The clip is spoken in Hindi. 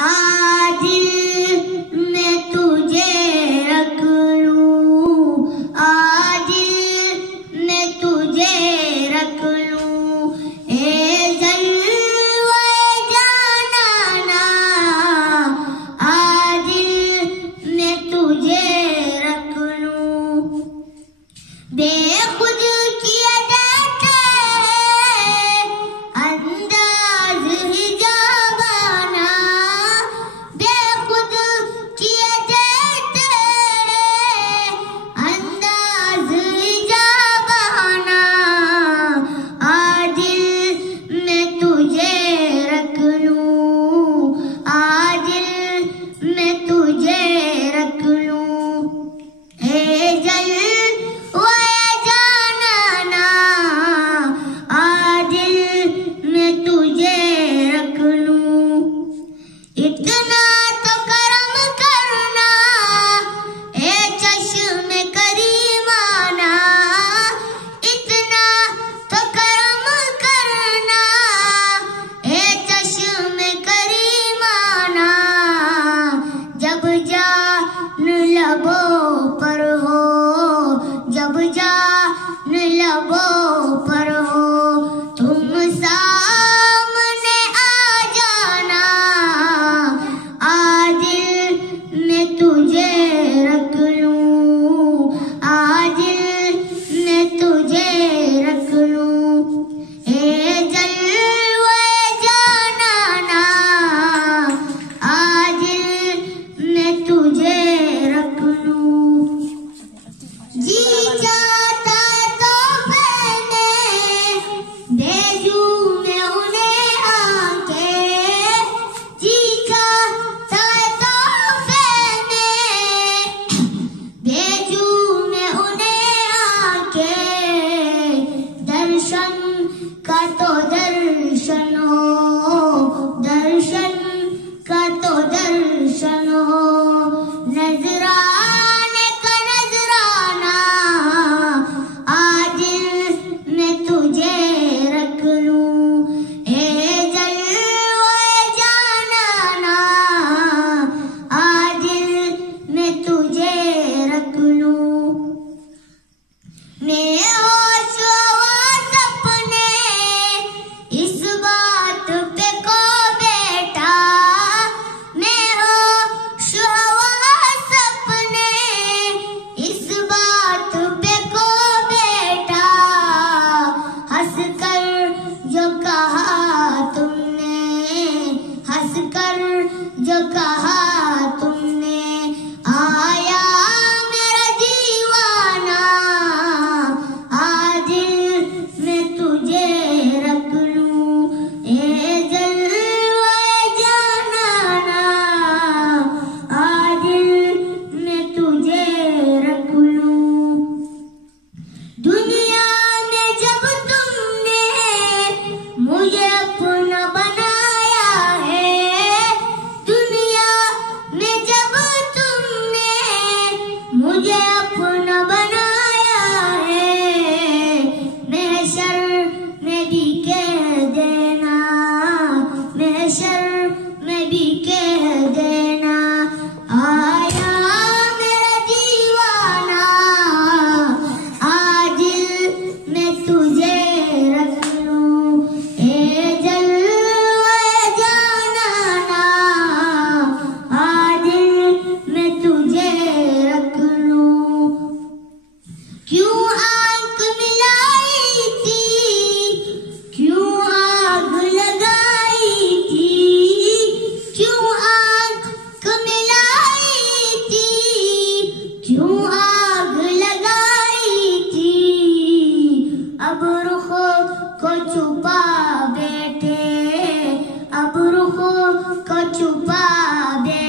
आदिल मैं तुझे रख लूं, आदिल मैं तुझे रख लूं, ए जलवा जानाना, आदिल मैं तुझे रख लूं। बेखुद किए जाते अंदाज हिजाबाना, बेखुद किए जाते अंदाज हिजाबाना, आदिल मैं तुझे रख लूं, आदिल मैं तुझे रख लूं, हे जल इतना तो करम करना ए चश्मे करीमाना, इतना तो करम करना ए चश्मे करीमाना, जब जान लबों पर हो, जब जान लबों पर हो, तुम सामने आ जाना, आदिल मैं तुझे रख लूं, आदिल मैं तुझे रख लूं, ए जलवा जानाना, आदिल मैं तुझे रख लूं। जी चाहता तो मैंने भेजूं मैं उन्हें आके, जी चाहता तो मैंने भेजूं मैं उन्हें आके, दर्शन का तो दर्शन हो, दर्शन का तो दर्शन हो, नजराने का नजराना, आदिल मैं तुझे रख लूं, ए जलवा जानाना, आदिल मैं तुझे रख लूं। मैं होश हवास अपने इस बात पे को बैठा, मैं होश हवास अपने इस बात पे को बैठा, हंसकर जो कहा तुमने, हंसकर जो कहा तुमने, आया मेरा दीवाना, आदिल मैं तुझे रख लूं, ए जलवा जानाना, आदिल मैं तुझे रख लूं। दुनिया में जब तुमने मुझे अपना बनाया है, दुनिया में जब तुमने मुझे अपना बनाया है, महशर में भी कह देना, महशर में भी कह देना, आया मेरा दीवाना, आदिल मैं तुझे रख लूं, ए जलवा जानाना, आदिल मैं तुझे रख लूं। क्यों आंख मिलाई थी, क्यों आग लगाई थी, क्यों आंख मिलाई थी, क्यों आग लगाई थी, अब रुखों को छुपा बैठे, अब रुखों को छुपा बैठे,